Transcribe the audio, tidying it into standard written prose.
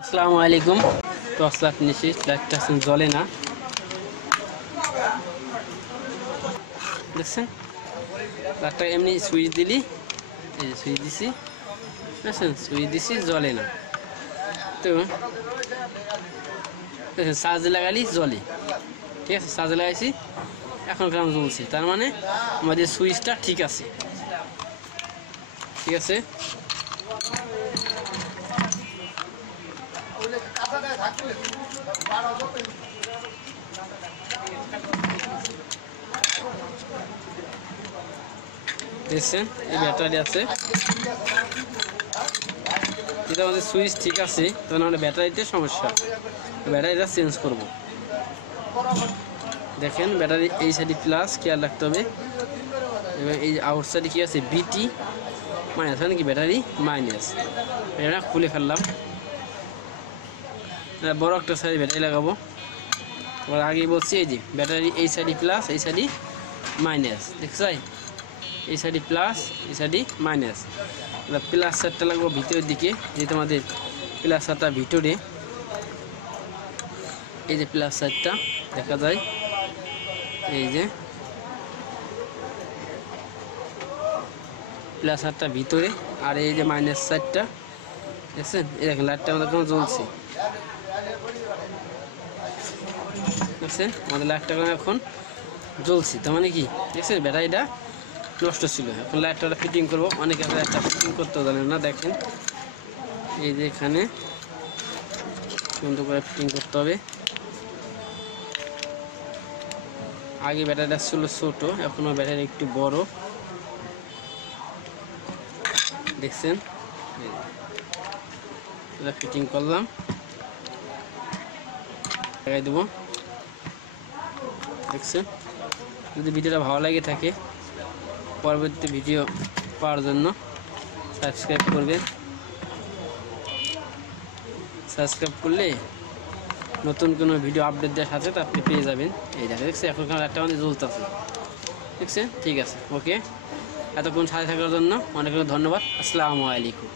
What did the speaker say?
আসসালামু আলাইকুম। Torch light নিয়েছি, লাইটটা জ্বলে না, দেখছেন? লাইটটা এমনি সুইচ দিলি, এই যে সুইচ দিছি, দেখছেন? সুইচ দিছি, জ্বলে না। তো দেখছেন, চার্জ লাগালি জ্বলে, ঠিক আছে? চার্জ লাগাইছি, এখন কেমন জ্বলছে, তার মানে আমাদের সুইচটা ঠিক আছে, ঠিক আছে? দেখছেন, এই ব্যাটারি আছে, এটা আমাদের সুইচ ঠিক আছে, তখন আমাদের ব্যাটারিতে সমস্যা, ব্যাটারিটা চেঞ্জ করব। দেখেন, ব্যাটারি এই সাইডে প্লাস, খেয়াল রাখতে হবে, এবং এই আউট সাইডে কি আছে, বিটি মাইনাস, মানে কি ব্যাটারি মাইনাস। এটা খুলে ফেললাম, বড় একটা সাইড ব্যাটারি লাগাবো। আবার আগে বলছি, এই যে ব্যাটারি এই সাইডে প্লাস, এই সাইডে মাইনাস, দেখছাই? এই সাইডে প্লাস, এই সাইডে মাইনাস। প্লাস সাইডটা লাগবো ভিতরের দিকে, যেহেতু আমাদের প্লাস সাইডটা ভিতরে, এই যে প্লাস সাইডটা দেখা যায়, এই যে প্লাস সাইডটা ভিতরে, আর এই যে মাইনাস সাইডটা, দেখছেন? এই দেখেন, লাইটটা আমাদের কোনো জ্বলছে, দেখছেন? আমাদের লাইটটা এখন জ্বলছে, তার মানে কি, দেখছেন? ব্যাটারিটা নষ্ট ছিল, এখন লাইটটা ফিটিং করবো। অনেকে লাইটটা ফিটিং করতে জানেন না, দেখেন এই যে এখানে সুন্দর করে ফিটিং করতে হবে। আগে ব্যাটারিটা ছিল ছোট, এখন ব্যাটারি একটু বড়, দেখছেন? এটা ফিটিং করলাম, লাগাই দেবো, দেখছেন? যদি ভিডিওটা ভালো লাগে থাকে, পরবর্তী ভিডিও পাওয়ার জন্য সাবস্ক্রাইব করবেন। সাবস্ক্রাইব করলে নতুন কোনো ভিডিও আপডেট দেওয়ার সাথে আপনি পেয়ে যাবেন। এই দেখেন, দেখছেন? এখন একটা আমাদের জ্বলতেছে, দেখছেন? ঠিক আছে, ওকে। এতক্ষণ সাথে থাকার জন্য অনেক অনেক ধন্যবাদ। আসসালামু আলাইকুম।